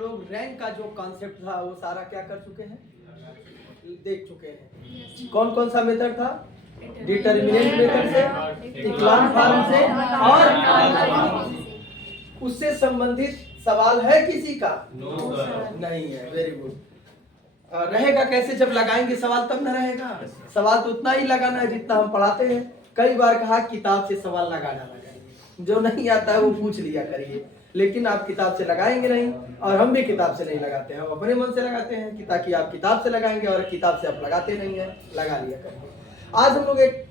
लोग रैंक का जो कॉन्सेप्ट था वो सारा क्या कर चुके हैं, देख चुके हैं। कौन कौन सा मेथड था? डिटर्मिनेंट मेथड से, इक्लान फॉर्म से, और उससे संबंधित सवाल है किसी का? नहीं है। Very good. रहेगा कैसे? जब लगाएंगे सवाल तब ना रहेगा। सवाल तो उतना ही लगाना है जितना हम पढ़ाते हैं। कई बार कहा किताब से सवाल लगा डाला करिए, जो नहीं आता है वो पूछ लिया करिए, लेकिन आप किताब से लगाएंगे नहीं, और हम भी किताब से नहीं लगाते हैं, हम अपने मन से लगाते हैं कि ताकि आप किताब से लगाएंगे, और किताब से आप लगाते नहीं है, लगा लिया करिए। आज हम लोग एक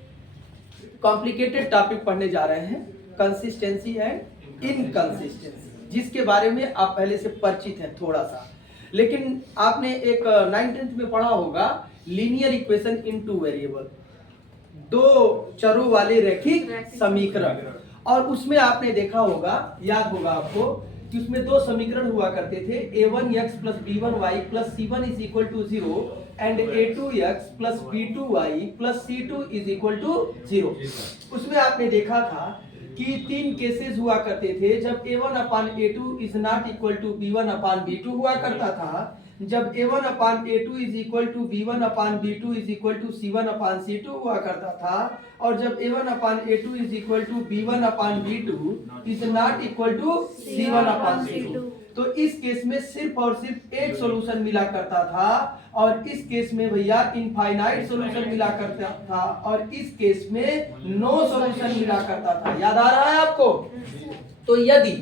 कॉम्प्लिकेटेड टॉपिक पढ़ने जा रहे हैं, कंसिस्टेंसी एंड इनकंसिस्टेंसी, जिसके बारे में आप पहले से परिचित हैं थोड़ा सा। लेकिन आपने एक 9th में पढ़ा होगा linear equation in two variable, दो चरों वाले रैखिक समीकरण, और उसमें आपने देखा होगा, याद होगा आपको, कि उसमें दो समीकरण हुआ करते थे, a1x + b1y + c1 = 0 and a2x + b2y + c2 = 0। उसमें आपने देखा था कि तीन केसेस हुआ करते थे। जब a1/a2 is not equal to b1/b2 हुआ करता था, जब a1/a2 is equal to b1/b2 is equal to c1/c2 हुआ करता था, और जब a1/a2 is equal to b1/b2 is not equal to c1/c2। तो इस केस में सिर्फ और सिर्फ एक सॉल्यूशन मिला करता था, और इस केस में भैया इनफाइनाइट सॉल्यूशन मिला करता था, और इस केस में नो सॉल्यूशन मिला करता था। याद आ रहा है आपको? तो यदि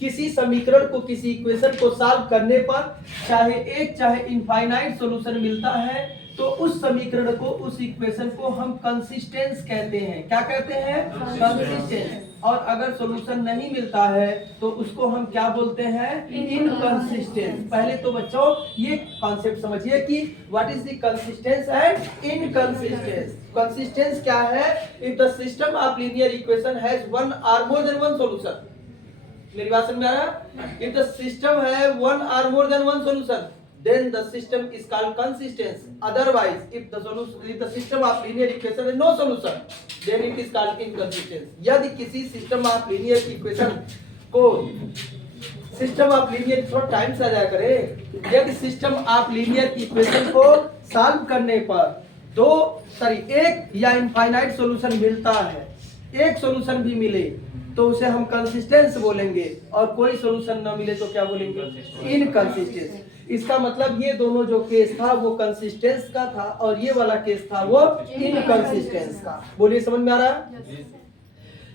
किसी समीकरण को, किसी इक्वेशन को सॉल्व करने पर चाहे एक चाहे इनफाइनाइट सॉल्यूशन मिलता है, तो उस समीकरण को, उस इक्वेशन को हम कंसिस्टेंस कहते हैं। क्या कहते हैं? कंसिस्टेंस। और अगर सॉल्यूशन नहीं मिलता है तो उसको हम क्या बोलते हैं? इनकंसिस्टेंस। पहले तो बच्चों ये कॉन्सेप्ट समझिए कि what is the consistence and inconsistence. Consistence क्या है? If the system of linear equation has one or more then one solution. मेरी बात समझ में आ रहा है? इफ द सिस्टम है one or more then one solution, then the system is called consistence. Otherwise, if the system of linear equation has no solution, then it is called inconsistence. यदि किसी system of linear equation को, system of linear, थोड़ा time से आ जाया करे, यदि system of linear equation को solve करने पर एक या इनफाइनाइट सॉल्यूशन मिलता है, एक सॉल्यूशन भी मिले तो उसे हम कंसिस्टेंस बोलेंगे, और कोई सॉल्यूशन ना मिले तो क्या बोलेंगे? इनकंसिस्टेंस। इसका मतलब ये दोनों जो केस था वो कंसिस्टेंस का था, और ये वाला केस था वो इनकंसिस्टेंस का। बोलिए, समझ में आ रहा है?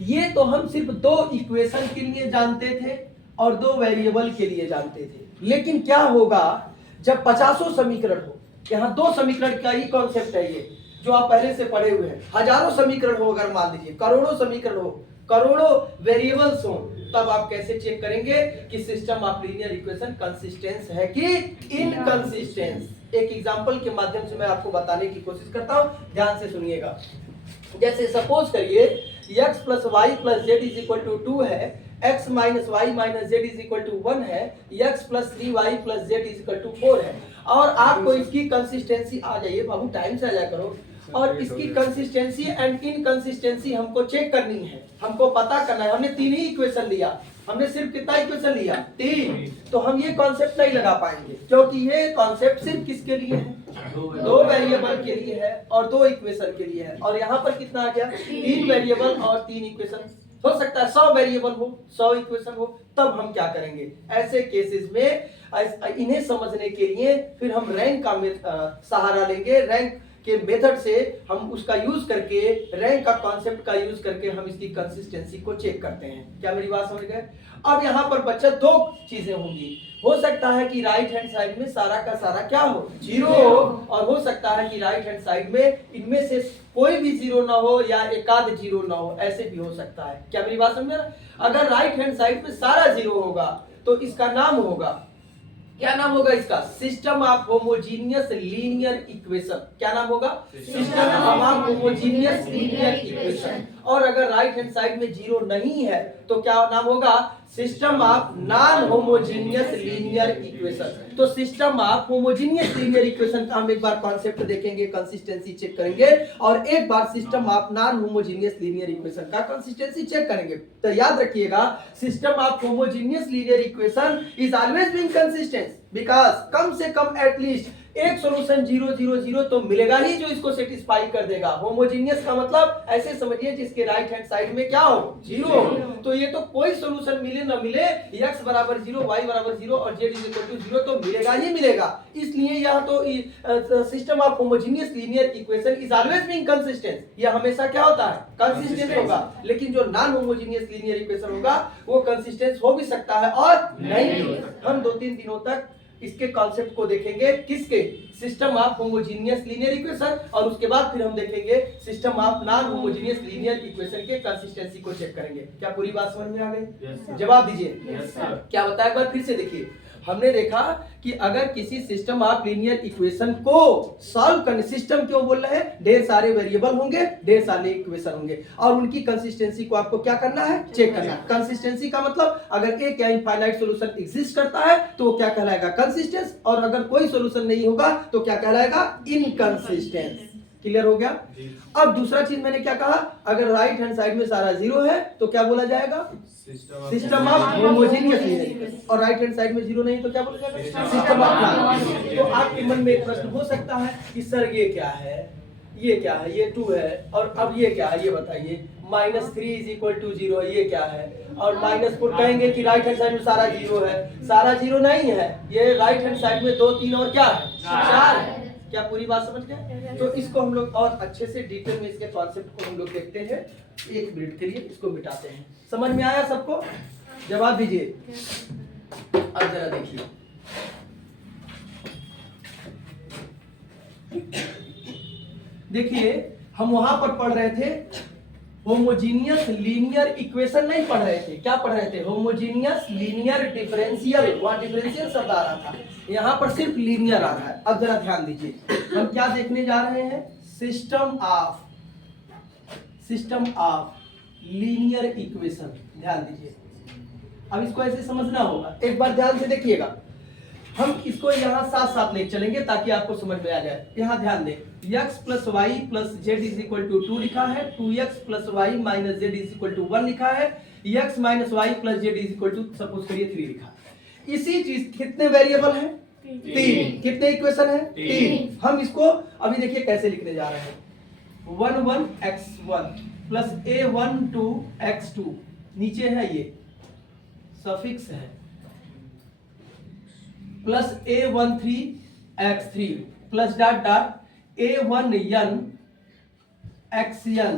ये तो हम सिर्फ दो इक्वेशन के लिए जानते थे और दो वेरिएबल के लिए जानते थे। लेकिन क्या होगा जब 50 समीकरण हो? यहाँ दो समीकरण का ही कॉन्सेप्ट है ये, जो आप पहले से पढ़े हुए हैं। हजारों समीकरण हो, अगर मान लीजिए करोड़ों समीकरण हो, करोड़ों वेरिएबल्स हो, तब आप कैसे चेक करेंगे कि system of linear equation consistence है कि इनकंसिस्टेंस? एक एग्जांपल के माध्यम से मैं आपको बताने की कोशिश करता हूं, ध्यान से सुनिएगा। जैसे सपोज करिए x + y + z = 2 है, x - y - z = 1 है, x + 3y + z = 4 है, और आपको इसकी कंसिस्टेंसी आ जाइए बाबू, टाइम से आ जाया करो, और इसकी कंसिस्टेंसी एंड इनकंसिस्टेंसी हमको चेक करनी है, हमको पता करना है। हमने तीन ही इक्वेशन लिया, हमने सिर्फ कितना इक्वेशन लिया? 3। तो हम ये कॉन्सेप्ट नहीं लगा पाएंगे, क्योंकि ये कॉन्सेप्ट सिर्फ किसके लिए है? दो वेरिएबल के लिए है और दो इक्वेशन के लिए है। और यहाँ पर कितना आ गया? 3 वेरिएबल और 3 इक्वेशन। हो सकता है 100 वेरिएबल हो, 100 इक्वेशन हो, तब हम क्या करेंगे? ऐसे केसेस में इन्हें समझने के लिए फिर हम रैंक का सहारा लेंगे। रैंक के मेथड से हम उसका यूज करके, रैंक का कॉन्सेप्ट का यूज करके हम इसकी कंसिस्टेंसी को चेक करते हैं। क्या मेरी बात समझ गए? अब यहाँ पर बच्चा दो चीजें होंगी। हो सकता है कि राइट हैंड साइड में सारा का सारा क्या हो? 0 हो, और हो सकता है कि राइट हैंड साइड में इनमें से कोई भी 0 ना हो या एकाध 0 ना हो, ऐसे भी हो सकता है। क्या मेरी बात समझ रहे? अगर राइट हैंड साइड में सारा 0 होगा तो इसका नाम होगा, क्या नाम होगा इसका? System of homogeneous linear equation. क्या नाम होगा? System of homogeneous linear equation. और अगर राइट हैंड साइड में जीरो नहीं है तो क्या नाम होगा? System of non homogeneous linear equation. तो system of homogeneous linear equation का हम एक बार कॉन्सेप्ट देखेंगे, कंसिस्टेंसी चेक करेंगे, और एक बार system of non homogeneous linear equation का कंसिस्टेंसी चेक करेंगे। तो याद रखिएगा, system of homogeneous linear equation is always being consistent, because कम से कम एटलीस्ट एक सॉल्यूशन 0 0 0 तो मिलेगा ही जो इसको सेटिस्फाई कर देगा। होमोजीनियस का मतलब ऐसे समझिए जिसके राइट हैंड साइड में क्या हो? 0 हो। तो ये तो कोई सॉल्यूशन मिले ना मिले, x बराबर 0, y बराबर 0 और z इज इक्वल टू 0 तो मिलेगा ही मिलेगा। इसलिए यह तो system of homogeneous linear equation is always being consistent, यह हमेशा क्या होता है? कंसिस्टेंट होगा। लेकिन जो नॉन होमोजीनियस लीनियर इक्वेशन होगा वो कंसिस्टेंट हो भी सकता है और नहीं भी। हम 2-3 दिनों तक इसके कॉन्सेप्ट को देखेंगे, किसके? System of homogeneous linear equation, और उसके बाद फिर हम देखेंगे system of non homogeneous linear equation के कंसिस्टेंसी को चेक करेंगे। क्या पूरी बात समझ में आ गई? जवाब दीजिए। क्या बताया? एक बार फिर से देखिए, हमने देखा कि अगर किसी सिस्टम ऑफ लीनियर इक्वेशन को सॉल्व करने, सिस्टम क्यों बोल रहे हैं? ढेर सारे वेरिएबल होंगे, ढेर सारे इक्वेशन होंगे, और उनकी कंसिस्टेंसी को आपको क्या करना है? चेक करना है। कंसिस्टेंसी का मतलब अगर एक या इनफाइनाइट सॉल्यूशन एग्जिस्ट करता है तो वो क्या कहलाएगा? कंसिस्टेंस, और अगर कोई सॉल्यूशन नहीं होगा तो क्या कहलाएगा? इनकंसिस्टेंस। क्लियर हो गया? अब दूसरा चीज मैंने क्या कहा? अगर राइट हैंड साइड में सारा 0 है तो क्या बोला जाएगा? System of homogeneous linear. और राइट हैंड साइड में 0 नहीं तो क्या बोला जाएगा? System of non. तो आपके मन में एक प्रश्न हो सकता है कि सर ये क्या है, ये क्या है, ये 2 है, और अब ये क्या है, ये बताइए। -3 इज इक्वल टू 0, ये क्या है? और -4 कहेंगे कि राइट हैंड साइड में सारा 0 है। सारा 0 नहीं है, ये राइट हैंड साइड में 2 3 और क्या है? 4 है। क्या पूरी बात समझ गए? तो इसको हम लोग और अच्छे से डिटेल में इसके कॉन्सेप्ट को हम लोग देखते हैं। 1 मिनट के लिए इसको मिटाते हैं। समझ में आया सबको? जवाब दीजिए। अब जरा देखिए, देखिए हम वहां पर पढ़ रहे थे होमोजीनियस लीनियर इक्वेशन, नहीं पढ़ रहे थे। क्या पढ़ रहे थे? Homogeneous linear differential. वहां डिफरेंशियल शब्द आ रहा था, यहाँ पर सिर्फ लीनियर आ रहा है। अब जरा ध्यान दीजिए, हम क्या देखने जा रहे हैं? System of linear equation. ध्यान दीजिए, अब इसको ऐसे समझना होगा। एक बार ध्यान से देखिएगा, हम इसको यहाँ साथ साथ ले चलेंगे ताकि आपको समझ में आ जाए। यहाँ ध्यान दें, x + y + z = 2 लिखा है, 2x + y - z = 1 लिखा है, x - y + z = सपोज करिए 3 लिखा। इसी चीज कितने वेरिएबल हैं? 3। कितने इक्वेशन है? 3। हम इसको अभी देखिए कैसे लिखने जा रहे हैं। 11x1 + a12x2, नीचे है ये सफिक्स है, plus a13x3 plus dot dot a1n xn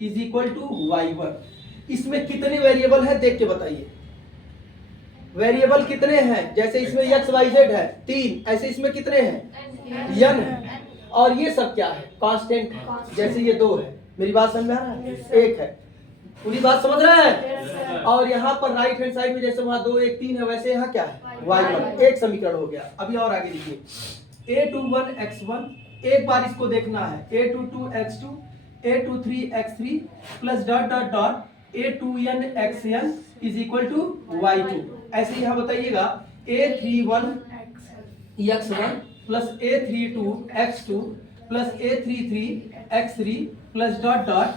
is equal to y1। इसमें कितने वेरिएबल है देख के बताइए। वेरिएबल कितने हैं? जैसे इसमें x y z है 3, ऐसे इसमें कितने हैं? n है। और ये सब क्या है? कांस्टेंट है। जैसे ये 2 है। मेरी बात समझ में आ रहा है? 1 है। पूरी बात समझ रहे हैं? और यहाँ पर राइट हैंड साइड में जैसे वहां 2 1 3 है, वैसे यहाँ क्या है? y1। एक समीकरण हो गया। अभी और आगे लिखिए, a21x1, एक बार इसको देखना है, a22x2 a23x3 plus dot dot dot a2nxn is equal to y2। ऐसे यहाँ बताइएगा a31x1 plus a32x2 plus a33x3 plus dot dot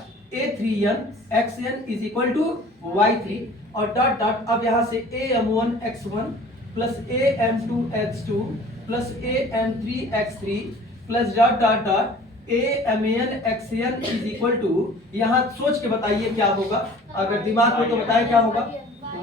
a3nxn is equal to y3 और डॉट डॉट अब यहाँ से am1x1 plus am2x2 plus am3x3 plus dot dot dot amnxn is equal to, यहाँ सोच के बताइए क्या होगा। अगर दिमाग हो तो बताए क्या होगा? y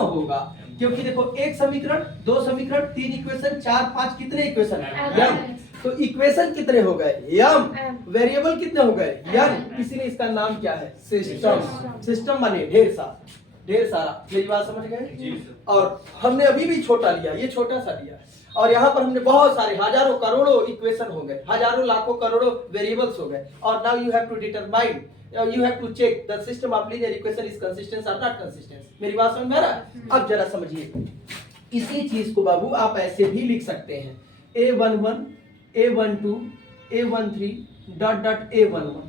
होगा, क्योंकि देखो एक समीकरण, 2 समीकरण, 3 इक्वेशन, 4 5 कितने इक्वेशन? m। तो इक्वेशन कितने हो गए? m। वेरिएबल कितने हो गए? n। इसीलिए इसका नाम क्या है? सिस्टम। सिस्टम माने ढेर सारा। मेरी बात समझ गए? और हमने अभी भी छोटा लिया, ये छोटा सा लिया, और यहाँ पर हमने बहुत सारे हजारों करोड़ों इक्वेशन हो गए, हजारों लाखों करोड़ों वेरिएबल्स हो गए। और now you have to determine, you have to check the system of linear equation is consistent or not consistent। मेरी बात समझ में आ रहा है? अब जरा समझिए, इसी चीज को बाबू आप ऐसे भी लिख सकते हैं, a11 a12 a13 dot dot A11,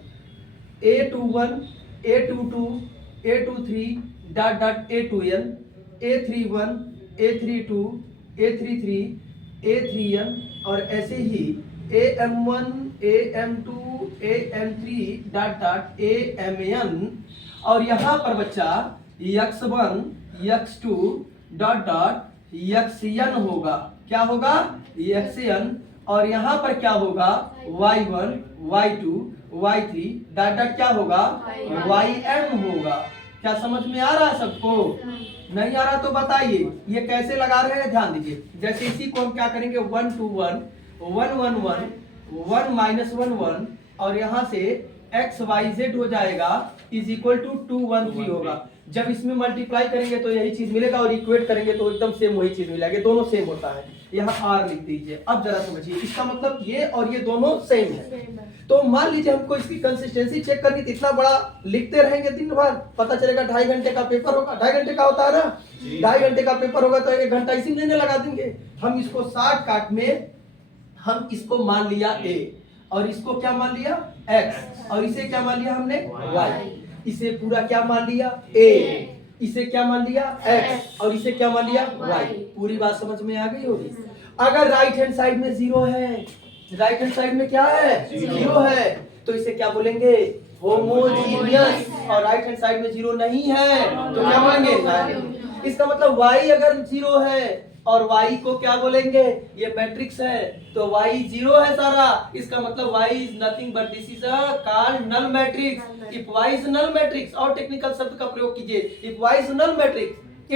A21, A22, A23 dot dot A2n, A31, A32, A33, A3n और ऐसे ही AM1, AM2, AM3 dot dot AMN और यहाँ पर बच्चा X1, X2 dot dot Xn होगा। क्या होगा? Xn। और यहाँ पर क्या होगा? Y1, Y2, Y3 dot dot क्या होगा? Ym होगा। क्या समझ में आ रहा है सबको? नहीं आ रहा तो बताइए ये कैसे लगा रहे हैं, ध्यान दीजिए। जैसे इसी को हम क्या करेंगे, 1 2 1 1 1 1 1 माइनस 1 1 और यहाँ से एक्स वाई जेड हो जाएगा इज इक्वल टू 2 1 3 होगा। जब इसमें मल्टीप्लाई करेंगे तो यही चीज मिलेगा और इक्वेट करेंगे तो एकदम सेम वही चीज मिलेगी, दोनों सेम होता है। यहाँ आर लिख दीजिए। अब जरा समझिए, इसका मतलब ये और ये दोनों सेम है। तो मान लीजिए हमको इसकी कंसिस्टेंसी चेक करनी, इतना बड़ा लिखते रहेंगे दिन भर, पता चलेगा 2.5 घंटे का पेपर होगा। 2.5 घंटे का होता है ना, 2.5 घंटे का पेपर होगा तो 1 घंटा इसी में लगा देंगे हम। इसको 60 काट में हम इसको मान लिया a और इसको क्या मान लिया x और इसे क्या मान लिया हमने y। इसे पूरा क्या मान लिया a, इसे क्या मान लिया x और इसे क्या मान लिया y। पूरी बात समझ में आ गई होगी। अगर राइट हैंड साइड में 0 है, राइट हैंड साइड में क्या है 0 है, तो इसे क्या बोलेंगे होमोजीनियस। और राइट हैंड साइड में 0 नहीं है तो क्या बोलेंगे। इसका मतलब y अगर 0 है और y को क्या बोलेंगे, ये मैट्रिक्स है तो y 0 है सारा, इसका मतलब y is nothing but this is a called null matrix. If y is null matrix, और टेक्निकल शब्द का प्रयोग कीजिए, if y is null matrix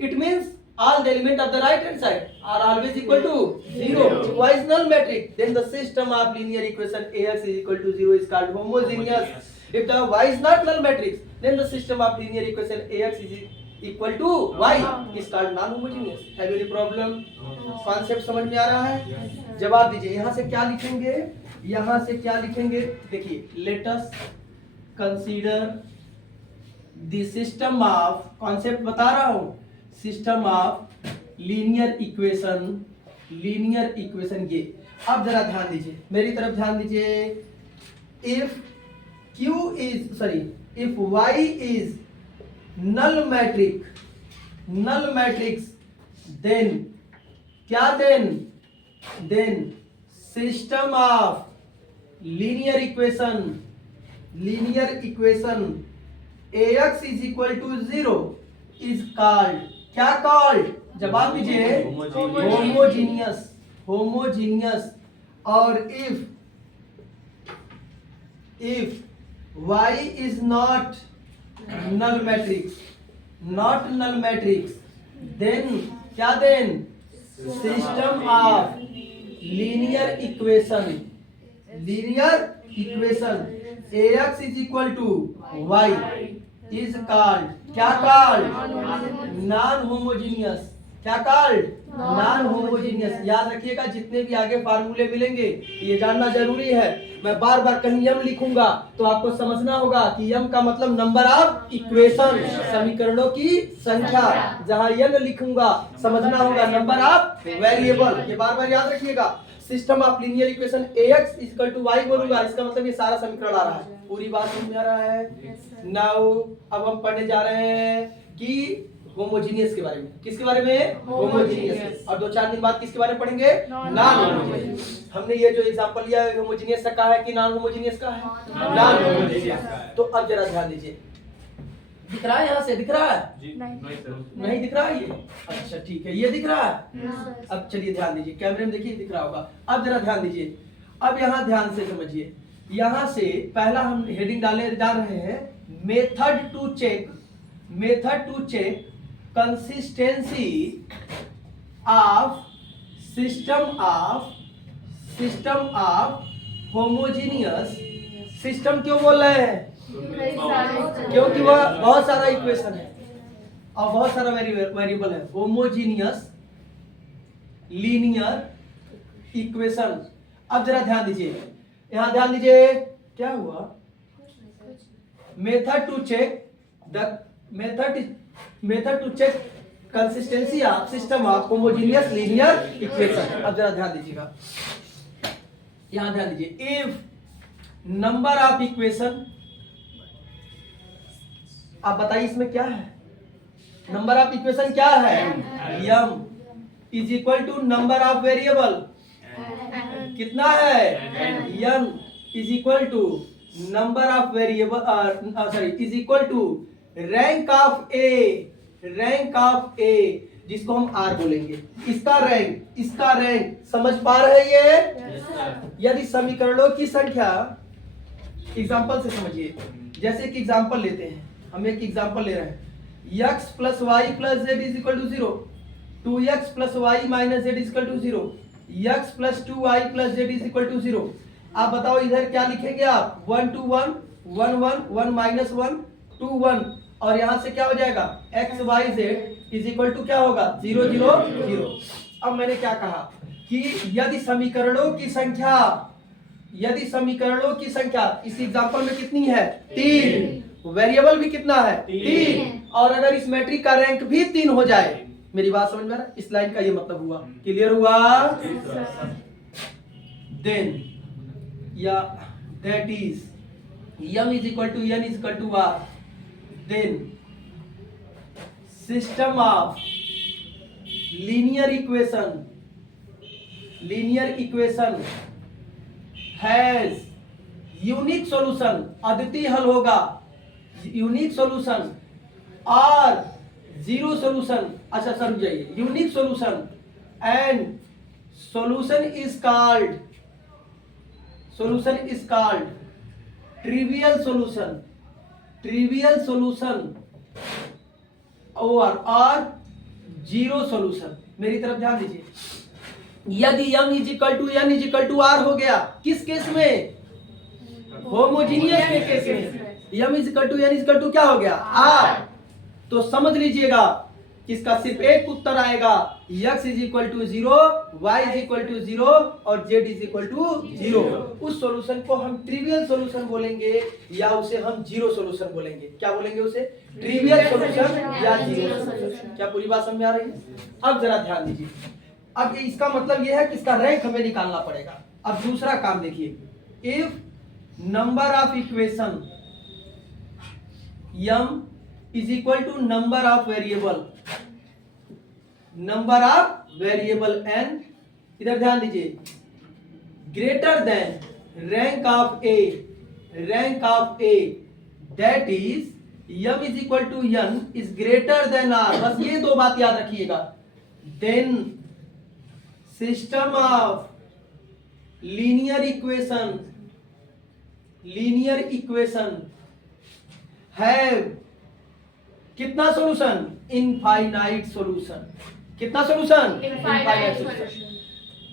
it means all the element of the right hand side are always equal to 0. If y is null matrix, then the system of linear equation ax is equal to 0 is called homogeneous. If the y is not null matrix, then the system of linear equation ax is equal to y is called non-homogeneous. Have you any problem? Concept समझ में आ रहा है? जवाब दीजिए। यहाँ से क्या लिखेंगे, यहाँ से क्या लिखेंगे, देखिए let us consider the system of, concept बता रहा हूँ, system of linear equation, linear equation ये। अब जरा ध्यान दीजिए, मेरी तरफ ध्यान दीजिए। If q is sorry if y is null matrix, null matrix then क्या, then system of linear equation, linear equation ax is equal to 0 is called, क्या कॉल्ड, जवाब दीजिए होमोजीनियस, होमोजीनियस। और if y is not null matrix, not null matrix, then क्या, then system of linear equation, linear equation ax is equal to y is called, क्या called, non homogeneous. क्या called, non homogeneous. याद रखिएगा, जितने भी आगे फार्मूले मिलेंगे ये जानना जरूरी है। मैं बार बार कहीं यम लिखूंगा तो आपको समझना होगा कि यम का मतलब नंबर ऑफ इक्वेशन, समीकरणों की संख्या। जहां यन लिखूंगा समझना होगा नंबर ऑफ वेरिएबल। ये बार बार याद रखिएगा। System of linear equation ax equal to y बोलूंगा, इसका मतलब ये सारा समीकरण आ रहा है। पूरी बात समझ में आ रहा है? नाउ अब हम पढ़ने जा रहे हैं कि होमोजीनियस के बारे में। किसके बारे में? होमोजीनियस। और 2-4 दिन बाद किसके बारे में पढ़ेंगे? Non homogeneous. हमने ये जो एग्जांपल लिया है होमोजीनियस का है कि नॉन होमोजीनियस का है? Non homogeneous. तो अब जरा ध्यान दीजिए, दिख रहा है यहाँ से, दिख रहा है? नहीं दिख रहा है ये? अच्छा ठीक है, ये दिख रहा है? अब चलिए ध्यान दीजिए, कैमरे में देखिए दिख रहा होगा। अब जरा ध्यान दीजिए, अब यहाँ ध्यान से समझिए। यहाँ से पहला हम हेडिंग डालने जा रहे हैं method to check, method to check consistency of system of homogeneous system. क्यों बोल रहे हैं? क्योंकि वह बहुत सारा इक्वेशन है और बहुत सारा वेरिएबल है। Homogeneous linear equation. अब जरा ध्यान दीजिए, यहां ध्यान दीजिए, क्या हुआ, method to check the method to check consistency of system of homogeneous linear equation. अब जरा ध्यान दीजिएगा, यहां ध्यान दीजिए। नंबर ऑफ इक्वेशन, आप बताइए इसमें क्या है? नंबर ऑफ इक्वेशन क्या है? m is equal to number of variable, कितना है? m is equal to number of variable, sorry, is equal to rank of A, rank of A जिसको हम r बोलेंगे, इसका रैंक समझ पा रहे हैं ये? यदि समीकरणों की संख्या, एग्जांपल से समझिए, जैसे एक एग्जांपल लेते हैं, हम एक एग्जांपल ले रहे हैं, x plus y plus z is equal to 0, 2x plus y minus z is equal to 0, x प्लस 2y plus z is equal to 0। आप बताओ इधर क्या लिखेंगे आप? 1 2 1 1 1 1 माइनस 1 2 1, और यहां से क्या हो जाएगा? x y z is equal to क्या होगा? 0 0 0। अब मैंने क्या कहा कि यदि समीकरणों की संख्या, यदि समीकरणों की संख्या इस एग्जांपल में कितनी है? 3, वेरिएबल भी कितना है? 3, और अगर इस मैट्रिक का रैंक भी 3 हो जाए, मेरी बात समझ में आ रहा है? इस लाइन का ये मतलब हुआ, क्लियर हुआ? देन या that is m is equal to n is equal to r, then system of linear equation has unique solution, अद्वितीय हल होगा, यूनिक सॉल्यूशन और जीरो सॉल्यूशन, अच्छा सर रुक जाइए, unique solution and solution is called trivial solution और zero solution. मेरी तरफ ध्यान दीजिए, यदि m is equal to n is equal to r हो गया, किस केस में? होमोजीनियस के केस में। m is equal to n is equal to क्या हो गया? r। तो समझ लीजिएगा इसका सिर्फ एक उत्तर आएगा, x is equal to 0, y is equal to 0 और z इज इक्वल टू 0। उस सॉल्यूशन को हम ट्रिवियल सॉल्यूशन बोलेंगे या उसे हम जीरो सॉल्यूशन बोलेंगे। क्या बोलेंगे उसे? ट्रिवियल सॉल्यूशन या जीरो सॉल्यूशन। क्या पूरी बात समझ में आ रही है? अब जरा ध्यान दीजिए, अब इसका मतलब यह है कि इसका रैंक हमें निकालना पड़ेगा। अब दूसरा काम देखिए, if number of equation m is equal to number of variable n, इधर ध्यान दीजिए, greater than rank of a that is m is equal to n is greater than r। बस ये दो बात याद रखिएगा। Then system of linear equation have कितना सॉल्यूशन? Infinite solution. कितना सॉल्यूशन? Infinite solution.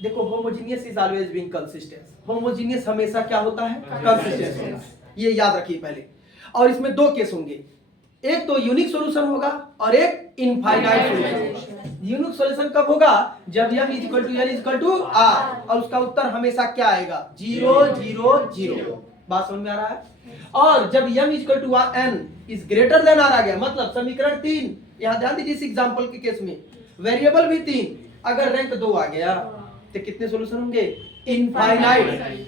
देखो, homogeneous is always being consistent. Homogeneous हमेशा क्या होता है? कंसिस्टेंट। ये याद रखिए पहले। और इसमें दो केस होंगे, एक तो यूनिक सॉल्यूशन होगा और एक इनफाइनाइट सॉल्यूशन। यूनिक सॉल्यूशन कब होगा? जब m is equal to n is equal to r और उसका उत्तर हमेशा क्या आएगा? 0 0 0। बात समझ में आ रहा है? और जब m is equal to n is greater than r आ गया, मतलब समीकरण 3, यहां ध्यान दीजिए, इस एग्जांपल के केस में वेरिएबल भी 3, अगर रैंक 2 आ गया तो कितने सॉल्यूशन होंगे? इनफाइनाइट।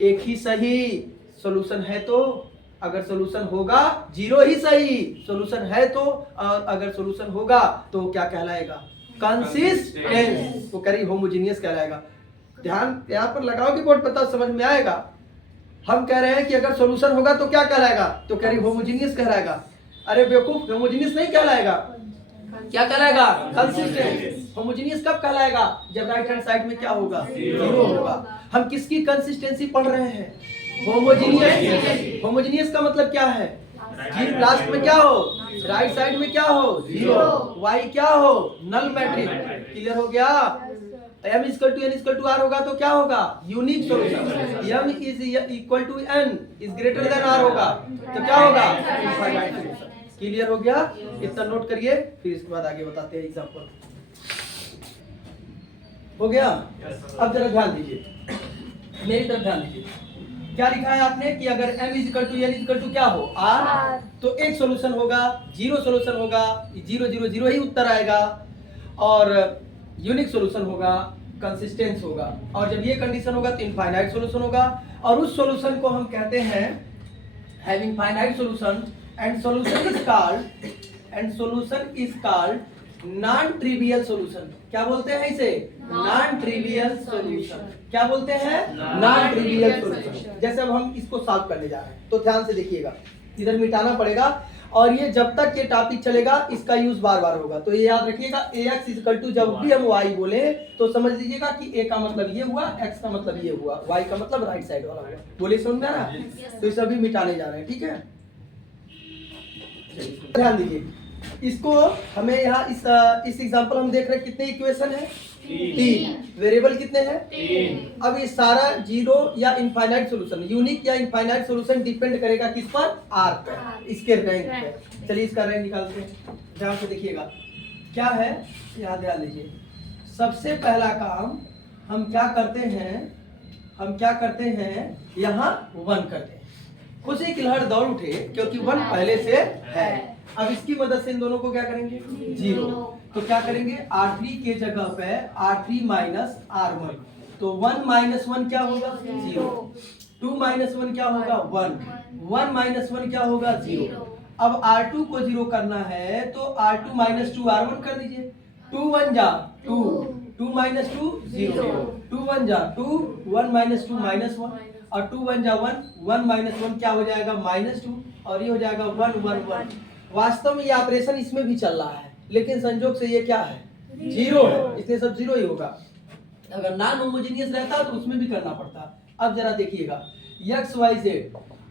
एक ही सही सॉल्यूशन है तो, अगर सॉल्यूशन होगा 0 ही सही सॉल्यूशन है तो, और अगर सॉल्यूशन होगा तो क्या कहलाएगा? कंसिस्टेंट। तो करी होमोजेनियस कहलाएगा। ध्यान यहां पर लगाओ कि बोर्ड पता समझ में आएगा। हम कह रहे हैं कि अगर सॉल्यूशन होगा तो क्या कहलाएगा? तो कह रही होमोजेनियस कहलाएगा। अरे बेवकूफ, होमोजेनियस नहीं कहलाएगा, क्या कहलाएगा? कंसिस्टेंट। होमोजेनियस कब कहलाएगा? जब राइट हैंड साइड में क्या होगा? 0 होगा। हम किसकी कंसिस्टेंसी पढ़ रहे हैं? होमोजेनियस। होमोजेनियस का मतलब क्या है? लास्ट में क्या हो? राइट साइड में क्या हो? 0, y क्या हो? Null matrix. क्लियर हो गया? m is equal to n equal to r होगा तो क्या होगा? Unique solution. m is equal to n is greater than r होगा तो क्या होगा? Infinite solution. क्लियर हो गया? इतना नोट करिए, फिर इसके बाद आगे बताते हैं एग्जांपल। हो गया? अब जरा ध्यान दीजिए, मेरी तरफ ध्यान दीजिए। क्या लिखा है आपने कि अगर m is equal to n equal to क्या हो? r, तो एक सॉल्यूशन होगा, जीरो सॉल्यूशन होगा, 0 0 0 ही उत्तर आएगा, और यूनिक सॉल्यूशन होगा कंसिस्टेंस होगा, और जब ये कंडीशन होगा तो इनफाइनाइट सॉल्यूशन होगा, और उस सॉल्यूशन को हम कहते हैं having finite solution, and solution is called non trivial solution. क्या बोलते हैं इसे? Non trivial solution. क्या बोलते हैं? Non trivial solution. जैसे अब हम इसको सॉल्व करने जा रहे हैं, तो ध्यान से देखिएगा, इधर मिटाना पड़ेगा, और ये जब तक ये टॉपिक चलेगा इसका यूज बार बार होगा। तो ये याद रखिएगा, ax इक्वल टू जब भी हम y बोले तो समझ लीजिएगा कि a का मतलब ये हुआ, x का मतलब ये हुआ, y का मतलब राइट साइड वाला हुआ। बोले समझ में आ रहा है? तो इसे अभी मिटाने जा रहे हैं, ठीक है? ध्यान दीजिए, इसको हमें यहाँ इस एग्जांपल हम देख रहे हैं कितने इक्वेशन है? 3। वेरिएबल कितने हैं? 3। अब ये सारा जीरो या इनफाइनाइट सॉल्यूशन, यूनिक या इनफाइनाइट सॉल्यूशन डिपेंड करेगा किस पर? r पर, इसके रैंक पे। चलिए इसका रैंक निकालते हैं, ध्यान से देखिएगा क्या है, यहाँ ध्यान दीजिए। सबसे पहला काम हम क्या करते हैं, यहाँ 1 करते हैं। खुशी की लहर दौड़ उठे क्योंकि 1 पहले से है। अब इसकी मदद से इन दोनों को क्या करेंगे? 0। तो क्या करेंगे? R3 के जगह पे R3 माइनस R1, तो 1 माइनस 1 क्या होगा? 0। 2 माइनस 1 क्या होगा? 1। 1 माइनस 1 क्या होगा? 0। अब R2 को 0 करना है तो R2 माइनस 2 R1 कर दीजिए। 2 1 जा 2, 2 माइनस 2 0, 2 1 जा 2, 1 माइनस 2 माइनस 1, और 2 1 जा 1, 1 माइनस 1 क्या हो जाएगा? माइनस 2, और ये हो जाएगा 1 1 1। वास्तव में ये ऑपरेशन इसमें भी चल रहा है, लेकिन संयोग से ये क्या है? 0 है, इसलिए सब 0 ही होगा। अगर नॉन होमोजेनियस रहता तो उसमें भी करना पड़ता। अब जरा देखिएगा x y z,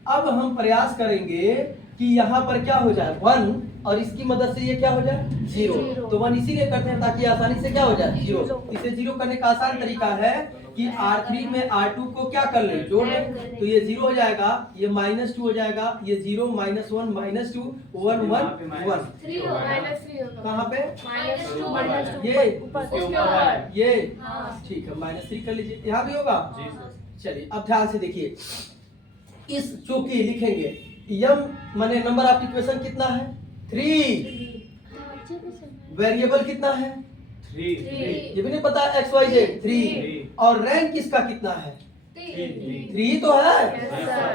अब हम प्रयास करेंगे कि यहाँ पर क्या हो जाए? 1, और इसकी मदद से ये क्या हो जाए? 0। तो 1 इसीलिए करते हैं ताकि आसानी से क्या हो जाए? 0। इसे 0 करने का आसान तरीका है कि R3 में R2 को क्या कर ले? जोड़ ले, तो ये 0 हो जाएगा, ये -2 हो जाएगा, ये 0 -1 -2 1 1 1। कहाँ पे? ये ठीक है, -3 कर लीजिए, यहाँ भी होगा। चलिए अब ध्यान से देखिए, इस चूंकि लिखेंगे यम माने नंबर ऑफ इक्वेशन कितना है? 3। वेरिएबल कितना है? 3। ये भी नहीं पता x y z 3, और रैंक इसका कितना है? 3 तो है,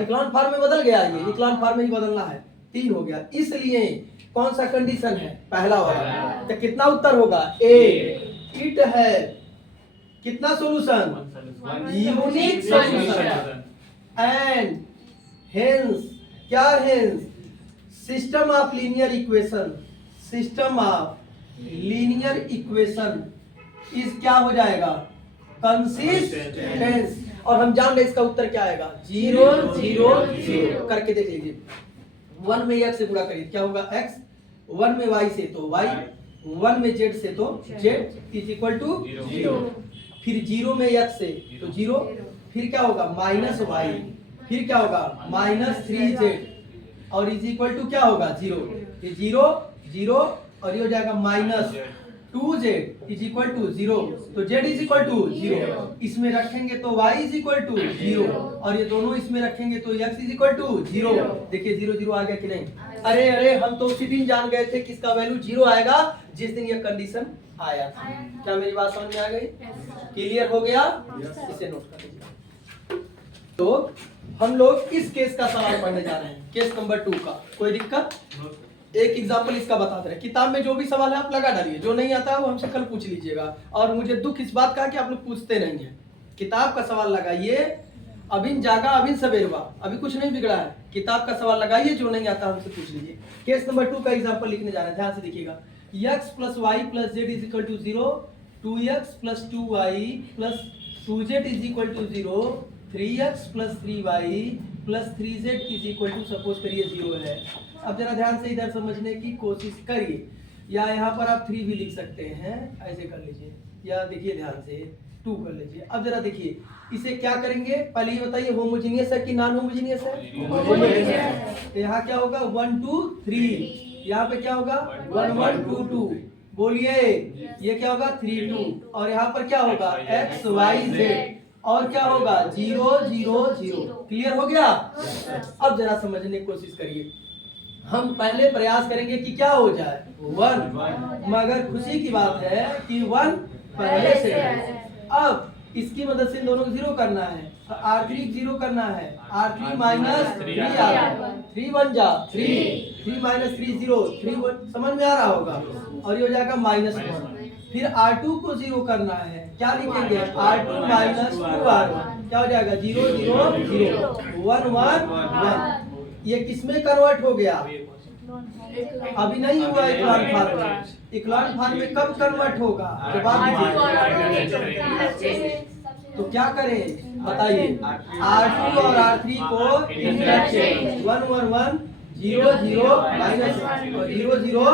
इक्लान फॉर्म में बदल गया, ये इक्लान फॉर्म में ही बदलना है, 3 हो गया। इसलिए कौन सा कंडीशन है? पहला वाला। तो कितना उत्तर होगा? A। इट है कितना solution? Unique solution, and hence क्या? Hence system of linear equation, system of linear equation इस क्या हो जाएगा? कंसिस्टेंस। और हम जान रहे इसका उत्तर क्या आएगा? 0 0 0। करके देख लीजिए, 1 में x से गुणा करिए, क्या होगा? x, 1 में y से तो y, 1 में z से तो z इज इक्वल टू 0। फिर 0 में x से तो 0, फिर क्या होगा? माइनस y, फिर क्या होगा? -3z, और इज इक्वल टू क्या होगा? 0। ये 0 0, और ये हो जाएगा -2z इज इक्वल टू 0, तो z इज इक्वल टू 0। इसमें रखेंगे तो y इज इक्वल टू 0, और ये दोनों इसमें रखेंगे तो x इज इक्वल टू 0। देखिए 0 0 आ गया कि नहीं? अरे हम तो उसी दिन जान गए थे किसका वैल्यू 0 आएगा जिस दिन ये कंडीशन आया था। क्या मेरी बात समझ में आ गई? क्लियर हो गया? इसे नोट कर लीजिए। तो हम लोग इस केस का सवाल पढ़ने जा रहे हैं, केस नंबर 2 का। कोई दिक्कत? एक एग्जाम्पल इसका बताते रहे। किताब में जो भी सवाल है आप लगा डालिए, जो नहीं आता है वो हमसे कल पूछ लीजिएगा। और मुझे दुख इस बात का कि आप लोग पूछते नहीं हैं। किताब का सवाल लगाइए, अभी जागा अभी सवेरवा, अभी कुछ नहीं बिगड़ा है। किताब का सवाल लगाइए, जो नहीं आता हमसे पूछ लीजिए। केस नंबर 2 का एग्जाम्पल लिखने जा रहे हैं, ध्यान से देखिएगा। x + y + z is equal to 0, 2x + 2y + 2z is equal to 0, 3x + 3y + 3z is equal to suppose करिए 0 है। अब जरा ध्यान से इधर समझने की कोशिश करिए, या यहाँ पर आप 3 भी लिख सकते हैं, ऐसे कर लीजिए, या देखिए ध्यान से 2 कर लीजिए। अब जरा देखिए इसे क्या करेंगे, पहले ये बताइए होमोजेनियस है कि नॉन होमोजेनियस है? होमोजेनियस। तो यहाँ क्या होगा? 1 2 3, यहाँ पे क्या होगा? 1 1 2 2। बोलिए ये क्या होगा? 3 2, और यहाँ पर क्या होगा? x y z, और क्या होगा? 0 0 0। क्लियर हो गया? अब जरा समझने की कोशिश करिए। हम पहले प्रयास करेंगे कि क्या हो जाए? 1, मगर खुशी की बात है कि 1 पहले से है। अब इसकी मदद से इन दोनों को जीरो करना है, R3 जीरो करना है, R3 माइनस 3 1 जा 3 माइनस 3 0 3 1, समझ में आ रहा होगा। और ये हो जाएगा -1। फिर R2 को जीरो करना है, क्या लिखेंगे R2 माइनस 2R1, क्या हो जाएगा 0 0 0 1 1 1। ये किसमें कन्वर्ट हो गया, अभी नहीं हुआ इक्लान फार्म में। इक्लान फार्म में कब कन्वर्ट होगा, जब तो क्या करें बताइए, R2 और R3 को इंटरचेंज 1 1 1 0 0 -0 0 0।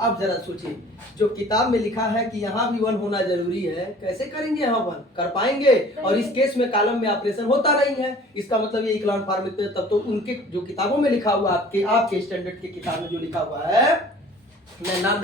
अब जरा सोचिए, जो किताब में लिखा है कि यहाँ भी 1 होना जरूरी है, कैसे करेंगे यहाँ 1 कर पाएंगे। और इस केस में कॉलम में ऑपरेशन होता नहीं है, इसका मतलब ये इक्लान फार्म में, तब तो उनके जो किताबों में लिखा हुआ, आपके स्टैंडर्ड की किताब में जो लिखा हुआ है, मैं नाम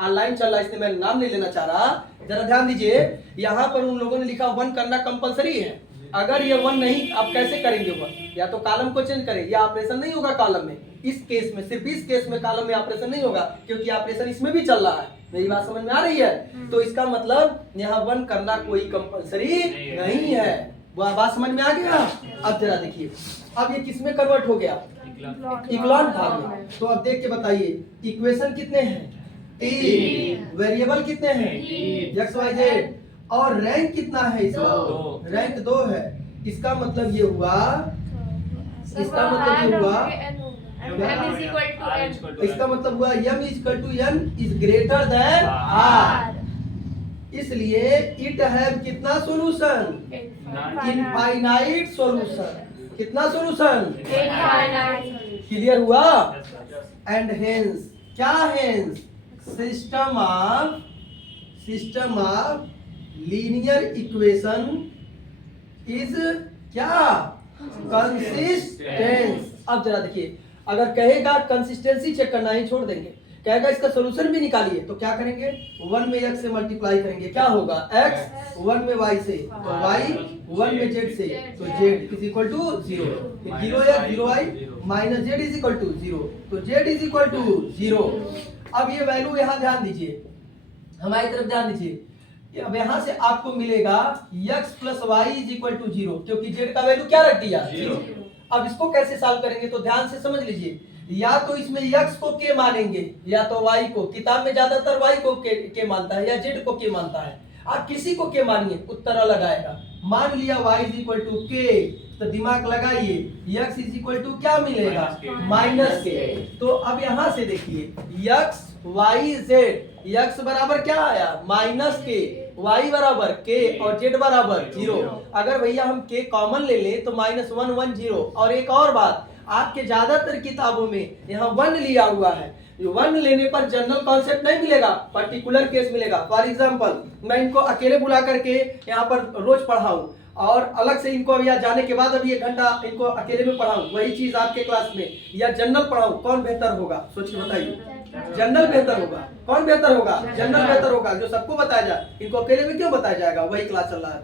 ऑनलाइन चल रहा है इसलिए मैं नाम नहीं लेना चाह रहा, जरा ध्यान दीजिए। यहाँ पर उन लोगों ने लिखा 1 करना कंपलसरी है। अगर ये 1 नहीं, आप कैसे करेंगे 1, या तो कॉलम को चेंज करें, या ऑपरेशन नहीं होगा कॉलम में। इस केस में, सिर्फ इस केस में कॉलम में ऑपरेशन नहीं होगा, क्योंकि ऑपरेशन इसमें भी चल रहा है। मेरी बात समझ में आ रही है? तो इसका मतलब यहाँ 1 करना कोई कंपलसरी नहीं है। वह बात समझ में आ गया। अब जरा देखिए, अब ये किस में कन्वर्ट हो गया, इक्लान फार्म में। तो अब देख के बताइए, इक्वेशन कितने हैं 3, वेरिएबल कितने हैं x y z, और रैंक कितना है इसका, रैंक 2 है। इसका मतलब ये हुआ, इसका मतलब ये हुआ, इसका मतलब हुआ m = n is greater than r। इसलिए इट हैव कितना सॉल्यूशन, इनफाइनाइट सॉल्यूशन। कितना सॉल्यूशन, क्लियर हुआ। एंड हेंस, क्या hence, system of linear equation is क्या, कंसिस्टेंस। अब जरा देखिए, अगर कहेगा कंसिस्टेंसी चेक करना ही छोड़ देंगे, कहेगा इसका सॉल्यूशन भी निकालिए, तो क्या करेंगे 1 में x से मल्टीप्लाई करेंगे, क्या होगा x 1 में y से, तो y 1 में z से, तो z = 0, फिर 0 या 0i माइनस z = 0, तो z = 0। अब ये वैल्यू यहाँ ध्यान दीजिए, हमारी तरफ ध्यान दीजिए। अब यहाँ से आपको मिलेगा x + y = 0, क्योंकि z का वैल्यू क्या रख दिया 0। अब इसको कैसे सॉल्व करेंगे, तो ध्यान से समझ लीजिए। या तो इसमें x को k मानेंगे, या तो y को। किताब में ज्यादातर y को k मानता है, या z को k मानता है। आप किसी को k मानिए, उत्तर अलग आएगा। मान लिया y = k, तो दिमाग लगाइए, x = क्या मिलेगा -k। तो अब यहाँ से देखिए, x y z, x बराबर क्या आया -k, y बराबर k और z बराबर 0। अगर भैया हम k कॉमन ले लें तो -1 1 0। और एक और बात, आपके ज्यादातर किताबों में यहाँ 1 लिया हुआ है। 1 लेने पर जनरल कॉन्सेप्ट नहीं मिलेगा, पर्टिकुलर केस मिलेगा। फॉर एग्जांपल, मैं इनको अकेले बुला करके यहाँ पर रोज पढ़ाऊं, और अलग से इनको अभी जाने के बाद अभी 1 घंटा इनको अकेले में पढ़ाऊं, वही चीज आपके क्लास में, या जनरल पढ़ाऊं, कौन बेहतर होगा, सोच के बताइए। जनरल बेहतर होगा। कौन बेहतर होगा, जनरल बेहतर होगा। जो सबको बताया जाए, इनको अकेले में क्यों बताया जाएगा, वही क्लास चल रहा है।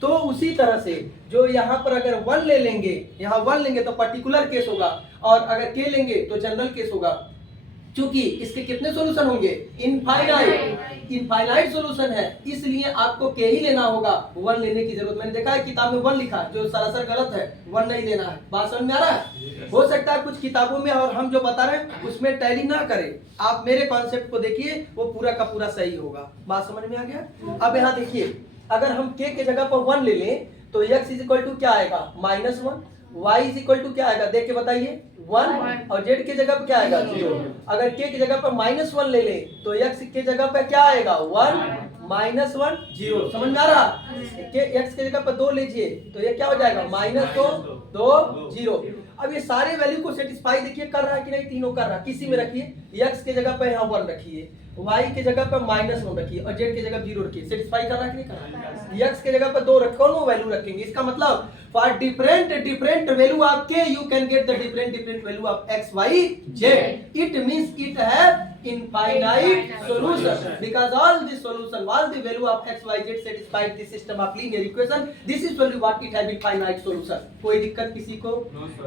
तो उसी तरह से जो यहाँ पर अगर 1 ले लेंगे, यहाँ 1 लेंगे तो पर्टिकुलर केस होगा, और अगर k लेंगे तो जनरल केस होगा। क्योंकि इसके कितने सॉल्यूशन होंगे, इनफाइनाइट सॉल्यूशन है, इसलिए आपको k ही लेना होगा, 1 लेने की जरूरत। मैंने देखा है किताब में 1 लिखा है, जो सरासर गलत है, 1 नहीं लेना है। बात समझ में आ रहा है? हो सकता है कुछ किताबों में और हम जो बता रहे हैं उसमें टैली ना करें, आप मेरे कॉन्सेप्ट को देखिए, वो पूरा का पूरा सही होगा। बात समझ में आ गया? अब यहाँ देखिए, अगर हम k के जगह पर 1 ले लें तो x = क्या आएगा -1, y = क्या आएगा, देख के बताइए 1, और z के जगह पे क्या आएगा 0। अगर k की जगह पर -1 ले ले तो x के जगह पे क्या आएगा 1 -1 0। समझ में आ रहा? x के जगह पर 2 लीजिए तो ये क्या हो जाएगा -2 0। अब ये सारे वैल्यू को सेटिस्फाई देखिए कर रहा है कि नहीं, तीनों कर रहा है। किसी में रखिए, x के जगह पे यहाँ 1 रखिए, y के जगह पर -1 रखिए, और z के जगह 0 रखिए। सेटिस्फाई कर रहा है कि नहीं कर रहा है? x के जगह पर 2 रखो, नो वैल्यू रखेंगे। इसका मतलब for different value of k you can get the different value of x y z। It means it have infinite solution because all the solution, all the value of x, y, z satisfied the system of linear equation. This is only what it have infinite solution. कोई दिक्कत किसी को?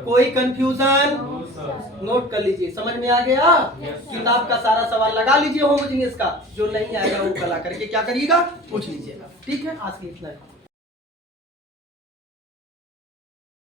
कोई confusion? Note कर लीजिए, समझ में आ गया? किताब का सारा सवाल लगा लीजिए होमोजेनियस का, जो नहीं आएगा वो कला करके क्या करिएगा, पूछ लीजिएगा। ठीक है, आज के लिए इतना है।